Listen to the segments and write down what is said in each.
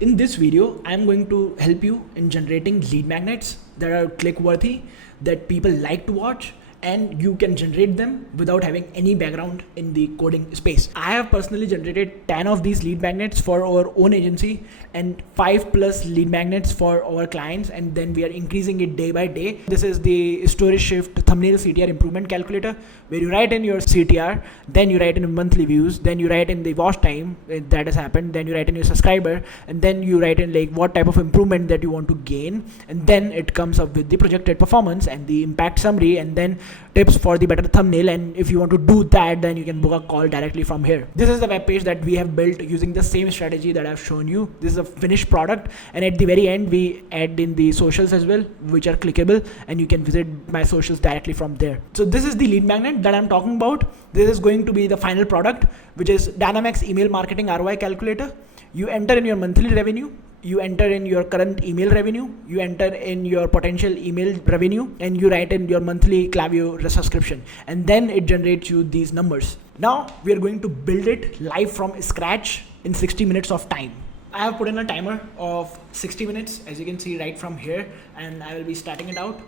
In this video, I'm going to help you in generating lead magnets that are click worthy, that people like to watch, and you can generate them without having any background in the coding space. I have personally generated 10 of these lead magnets for our own agency and 5+ lead magnets for our clients, and then we are increasing it day by day. This is the story shift thumbnail CTR improvement calculator, where you write in your CTR, then you write in monthly views, then you write in the watch time that has happened, then you write in your subscriber, and then you write in like what type of improvement that you want to gain, and then it comes up with the projected performance and the impact summary, and then tips for the better thumbnail. And if you want to do that, then you can book a call directly from here. This is the web page that we have built using the same strategy that I've shown you. This is a finished product, and at the very end we add in the socials as well, which are clickable, and you can visit my socials directly from there. So this is the lead magnet that I'm talking about. This is going to be the final product, which is Dynamics email marketing ROI calculator. You enter in your monthly revenue, you enter in your current email revenue, you enter in your potential email revenue, and you write in your monthly Klaviyo subscription, and then it generates you these numbers. Now we are going to build it live from scratch in 60 minutes of time. I have put in a timer of 60 minutes, as you can see right from here, and I will be starting it out.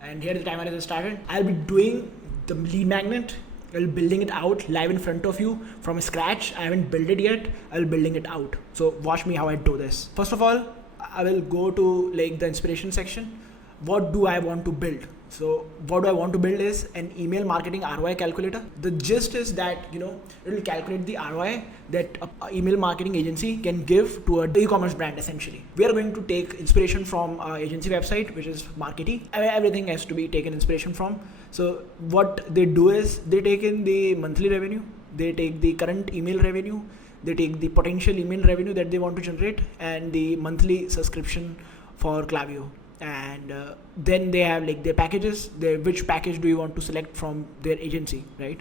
And here the timer is started. I'll be doing the lead magnet, I'll building it out live in front of you from scratch. I haven't built it yet, I'll building it out. So watch me how I do this. First of all, I will go to like the inspiration section. What do I want to build? So what do I want to build is an email marketing ROI calculator. The gist is that, it will calculate the ROI that an email marketing agency can give to an e-commerce brand essentially. We are going to take inspiration from our agency website, which is Markety. Everything has to be taken inspiration from. So what they do is they take in the monthly revenue, they take the current email revenue, they take the potential email revenue that they want to generate, and the monthly subscription for Klaviyo. And then they have like their packages, which package do you want to select from their agency, right?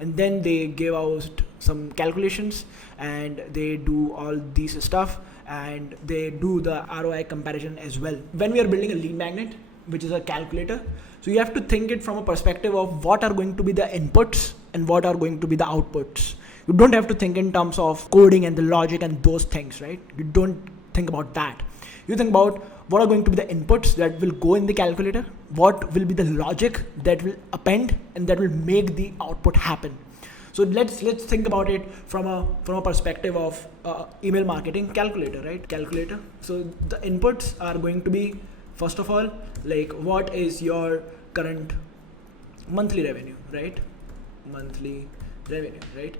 And then they give out some calculations, and they do all these stuff, and they do the ROI comparison as well. When we are building a lead magnet, which is a calculator, so you have to think it from a perspective of what are going to be the inputs and what are going to be the outputs. You don't have to think in terms of coding and the logic and those things, right? You don't think about that. You think about what are going to be the inputs that will go in the calculator, what will be the logic that will append and that will make the output happen. So let's think about it from a perspective of email marketing calculator, right? Calculator. So the inputs are going to be, first of all, like what is your current monthly revenue, right? Monthly revenue, right?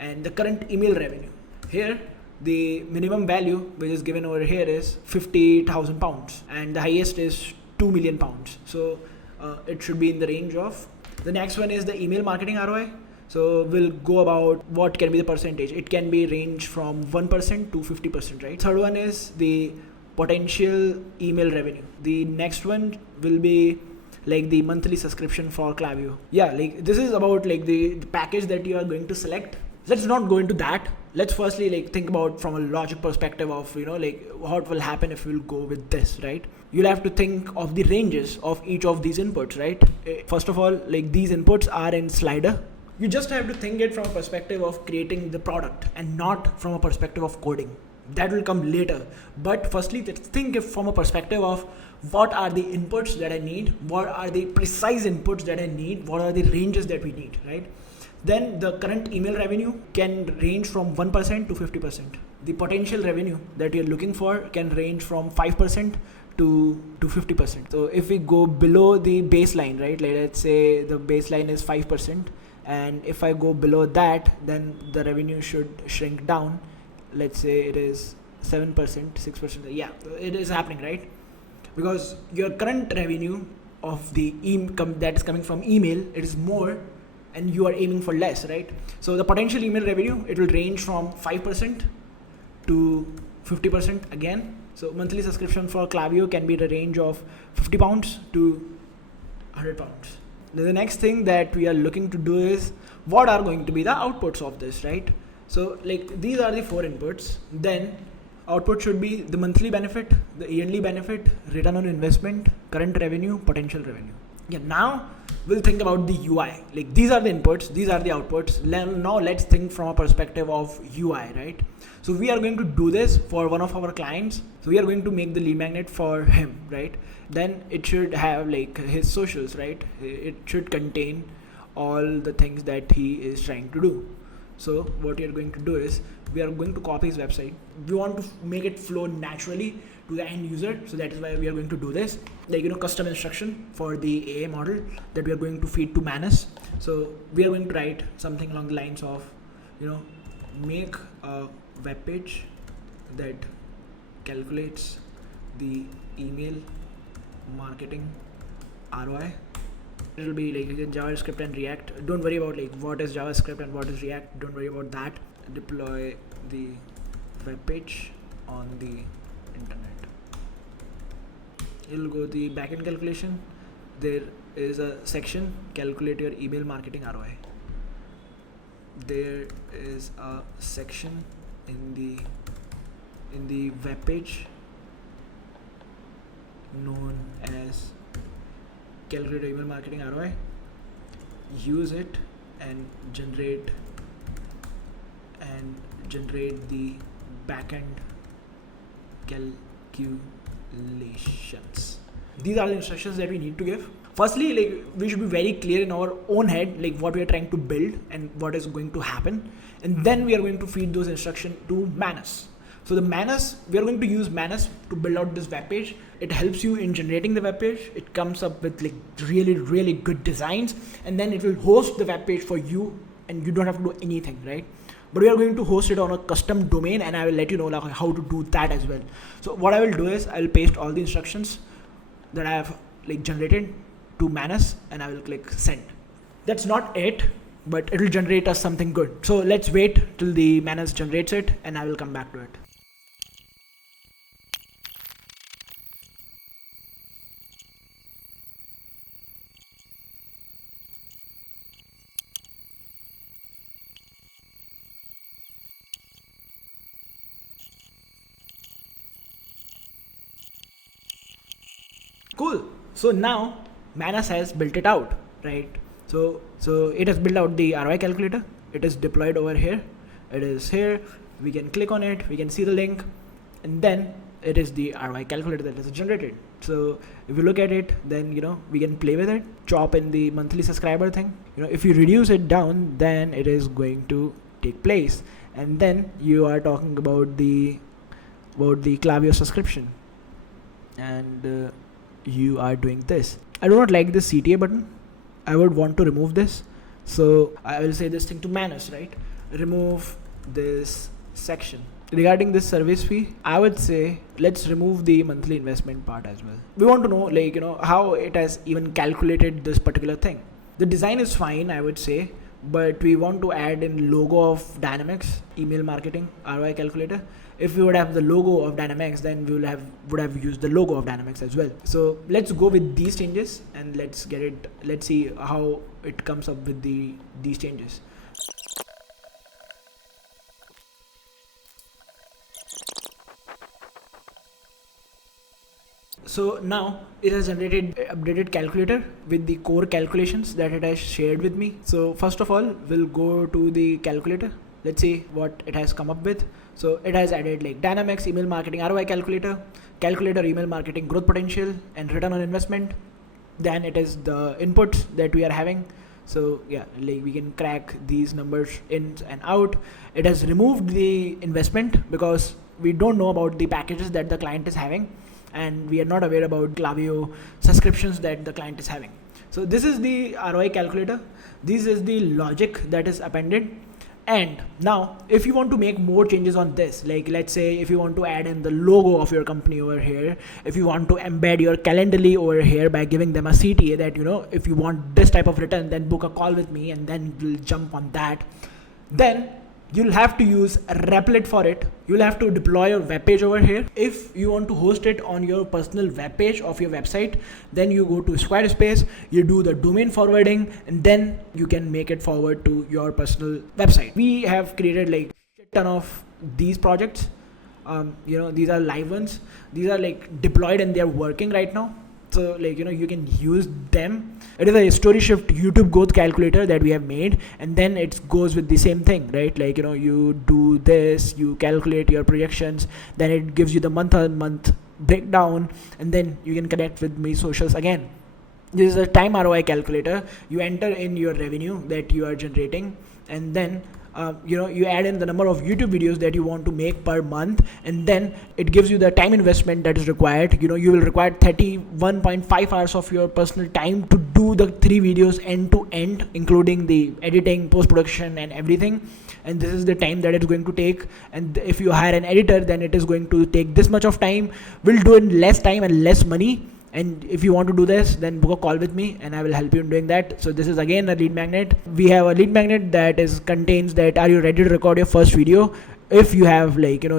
And the current email revenue. Here, the minimum value which is given over here is 50,000 pounds, and the highest is 2 million pounds. So it should be in the range of. The next one is the email marketing ROI. So we'll go about what can be the percentage. It can be range from 1% to 50%, right? Third one is the potential email revenue. The next one will be like the monthly subscription for Klaviyo. Yeah, like this is about like the package that you are going to select. Let's not go into that. Let's firstly like think about from a logic perspective of like what will happen if we'll go with this, right? You'll have to think of the ranges of each of these inputs, right? First of all, like these inputs are in slider. You just have to think it from a perspective of creating the product and not from a perspective of coding. That will come later. But firstly, let's think it from a perspective of what are the inputs that I need, what are the precise inputs that I need, what are the ranges that we need, right? Then the current email revenue can range from 1% to 50%. The potential revenue that you're looking for can range from 5% to 50%. So if we go below the baseline, right, like let's say the baseline is 5%, and if I go below that, then the revenue should shrink down. Let's say it is 7%, 6%. Yeah, it is happening, right? Because your current revenue of the income that is coming from email, it is more, and you are aiming for less, right? So the potential email revenue, it will range from 5% to 50% again. So monthly subscription for Klaviyo can be the range of 50 pounds to 100 pounds. The next thing that we are looking to do is what are going to be the outputs of this, right? So like these are the 4 inputs. Then output should be the monthly benefit, the yearly benefit, return on investment, current revenue, potential revenue. Yeah, now we'll think about the UI. Like these are the inputs, these are the outputs. Now let's think from a perspective of UI, right? So we are going to do this for one of our clients. So we are going to make the lead magnet for him, right? Then it should have like his socials, right? It should contain all the things that he is trying to do. So what we are going to do is we are going to copy his website. We want to make it flow naturally to the end user. So that is why we are going to do this, like, custom instruction for the AA model that we are going to feed to Manus. So we are going to write something along the lines of, make a web page that calculates the email marketing ROI. It will be like in JavaScript and React. Don't worry about like what is JavaScript and what is React. Don't worry about that. Deploy the web page on the internet. You'll go to the backend calculation. There is a section, calculate your email marketing ROI. There is a section in the web page known as calculate email marketing ROI. Use it and generate the backend calculations. These are the instructions that we need to give. Firstly, like, we should be very clear in our own head, like what we are trying to build and what is going to happen, and then we are going to feed those instructions to Manus. So the Manus, we are going to use Manus to build out this web page. It helps you in generating the web page. It comes up with like really good designs, and then it will host the web page for you, and you don't have to do anything, right? But we are going to host it on a custom domain, and I will let you know like how to do that as well. So what I will do is I will paste all the instructions that I have like generated to Manus, and I will click send. That's not it, but it will generate us something good. So let's wait till the Manus generates it, and I will come back to it. Cool. So now Manus has built it out, right? So it has built out the ROI calculator. It is deployed over here. It is here. We can click on it. We can see the link, and then it is the ROI calculator that is generated. So if you look at it, then we can play with it. Chop in the monthly subscriber thing. If you reduce it down, then it is going to take place, and then you are talking about the Klaviyo subscription, and you are doing this. I do not like this CTA button. I would want to remove this. So I will say this thing to Manus, right? Remove this section. Regarding this service fee, I would say let's remove the monthly investment part as well. We want to know like, how it has even calculated this particular thing. The design is fine, I would say, but we want to add in logo of Dynamics, email marketing, ROI calculator. If we would have the logo of Dynamics, then we would have used the logo of Dynamics as well. So let's go with these changes, and let's see how it comes up with these changes. So now it has generated updated calculator with the core calculations that it has shared with me. So first of all, we'll go to the calculator. Let's see what it has come up with. So it has added like Dynamics, email marketing, ROI calculator, email marketing growth potential, and return on investment. Then it is the inputs that we are having. So yeah, like we can crack these numbers in and out. It has removed the investment because we don't know about the packages that the client is having, and we are not aware about Klaviyo subscriptions that the client is having. So this is the ROI calculator. This is the logic that is appended. And now if you want to make more changes on this, like let's say if you want to add in the logo of your company over here, if you want to embed your Calendly over here by giving them a CTA that if you want this type of return, then book a call with me, and then we'll jump on that, then you'll have to use Replit for it. You'll have to deploy your web page over here. If you want to host it on your personal web page of your website, then you go to Squarespace, you do the domain forwarding, and then you can make it forward to your personal website. We have created like a ton of these projects. These are live ones. These are like deployed and they're working right now. So you can use them. It is a story shift YouTube growth calculator that we have made, and then it goes with the same thing, right? You do this, you calculate your projections, then it gives you the month on month breakdown, and then you can connect with me socials again. This is a time ROI calculator. You enter in your revenue that you are generating, and then you add in the number of YouTube videos that you want to make per month, and then it gives you the time investment that is required. You will require 31.5 hours of your personal time to do the 3 videos end to end, including the editing, post-production and everything. And this is the time that it's going to take. And if you hire an editor, then it is going to take this much of time. We'll do it in less time and less money. And if you want to do this, then book a call with me and I will help you in doing that. So this is again a lead magnet. We have a lead magnet that contains that, are you ready to record your first video? If you have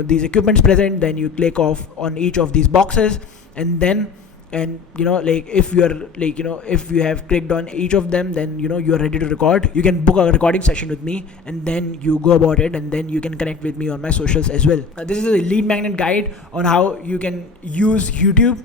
these equipments present, then you click off on each of these boxes, and then if you have clicked on each of them, then you are ready to record. You can book a recording session with me, and then you go about it, and then you can connect with me on my socials as well. This is a lead magnet guide on how you can use YouTube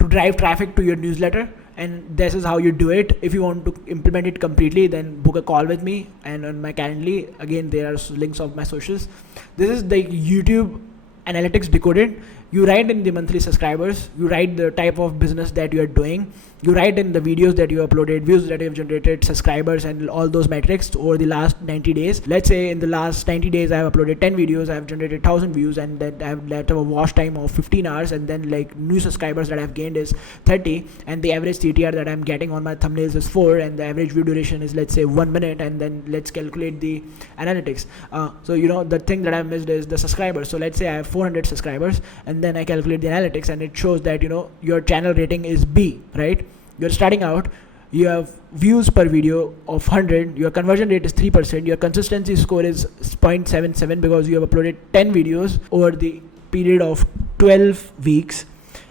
to drive traffic to your newsletter, and this is how you do it. If you want to implement it completely, then book a call with me, and on my Calendly, again there are links of my socials. This is the YouTube analytics decoded. You write in the monthly subscribers, you write the type of business that you are doing, you write in the videos that you uploaded, views that you have generated, subscribers, and all those metrics over the last 90 days. Let's say in the last 90 days I have uploaded 10 videos, I have generated 1000 views, and then I have let a watch time of 15 hours, and then new subscribers that I've gained is 30, and the average CTR that I'm getting on my thumbnails is 4, and the average view duration is, let's say, 1 minute, and then let's calculate the analytics. So the thing that I missed is the subscribers. So let's say I have 400 subscribers, and then I calculate the analytics, and it shows that your channel rating is B, right? You're starting out, you have views per video of 100, your conversion rate is 3%, your consistency score is 0.77 because you have uploaded 10 videos over the period of 12 weeks,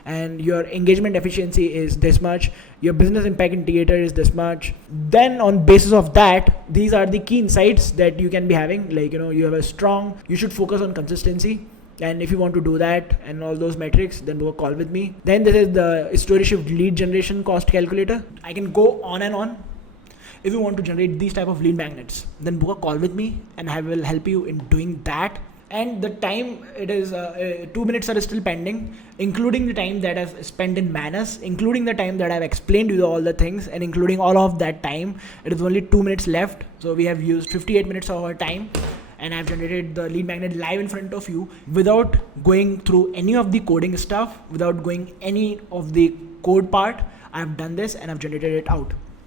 and your engagement efficiency is this much, your business impact indicator is this much. Then on basis of that, these are the key insights that you can be having. You have a strong, you should focus on consistency. And if you want to do that and all those metrics, then do a call with me. Then this is the story shift lead generation cost calculator. I can go on and on. If you want to generate these type of lead magnets, then book a call with me and I will help you in doing that. And the time, it is 2 minutes are still pending, including the time that I've spent in Manus, including the time that I've explained to you all the things, and including all of that time. It is only 2 minutes left. So we have used 58 minutes of our time, and I've generated the lead magnet live in front of you without going through any of the coding stuff, without going any of the code part. I've done this and I've generated it out.